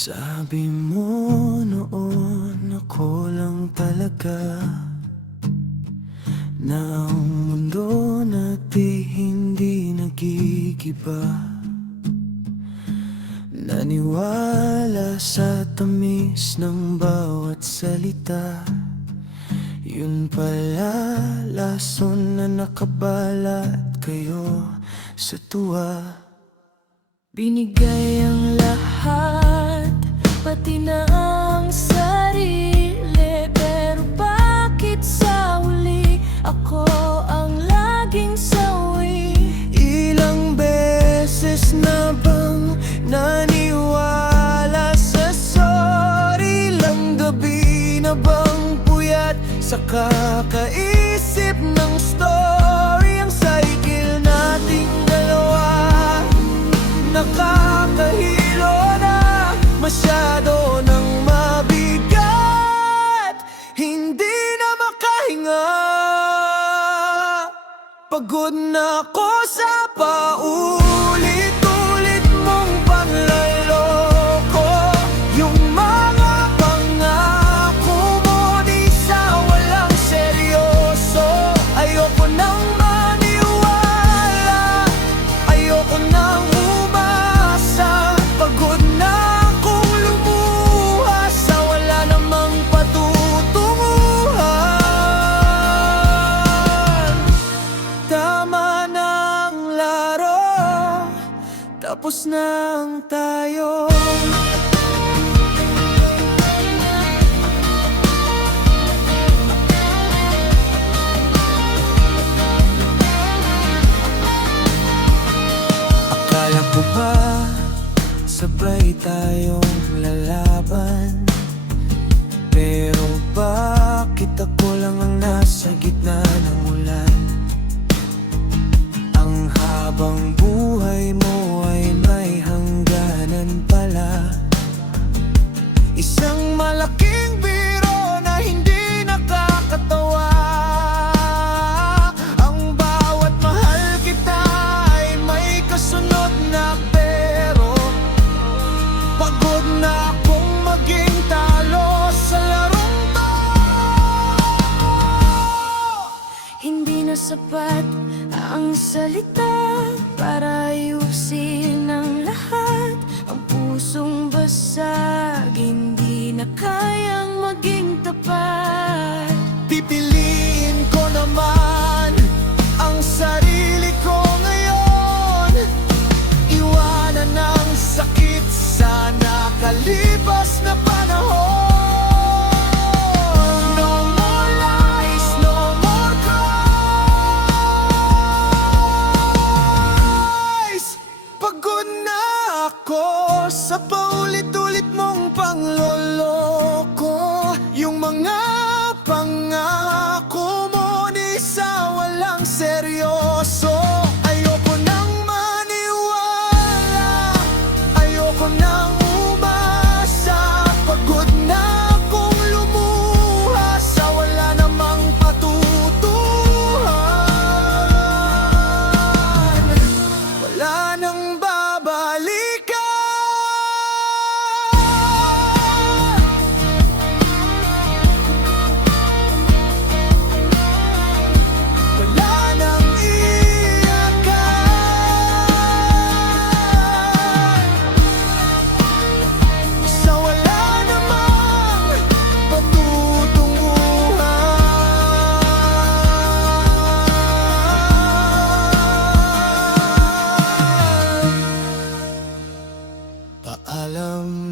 Sabi mo noon ako lang talaga, na ang mundo natin hindi nagigiba. Naniwala sa tamis ng bawat salita, yun pala lason na nakabalat kayo sa tuwa. Binigay ang lahat, pati na ang sarili, pero bakit sa huli ako ang laging sawi? Ilang beses na bang naniwala sa sorry? Ilang gabi na bang puyat sa kakaisip ng story? Ang cycle nating dalawa nakakahilo na, masyado nang mabigat, hindi na makahinga. Pagod na ako sa paulit-ulit mong panloloko. Yung mga pangako mo di sa walang seryoso. Ayoko nang maniwala, ayoko nang umasa. Pagod na akong lumuha sa wala namang patutunguhan. Tama na ang laro, tapos na ang tayo. Akala ko ba sabay tayong lalaban, pero bakit ako lang ang nasa gitna ng ulan? Ang habang buhay mo ay may hangganan pala, isang malaking biro na hindi nakakatawa. Ang bawat mahal kita ay may kasunod na pero. Pagod na akong maging talo sa larong to. Hindi na sapat ang salita para ayusin ang lahat. Ang pusong basag, hindi na kayang maging tapat. Pipiliin ko naman ang sarili ko ngayon, iwanan ang sakit sa nakalipas na panahon. No more lies, no more cries. Pagod na ako sa paulit-ulit mong pangloloko. Yung mga pangako mo di sa walang seryoso. Ayoko nang maniwala, ayoko nang umasa. Pagod na akong lumuha sa wala namang patutunguhan. Wala nang babalikan. Wala nang iyakan sa wala namang patutunguhan. Paalam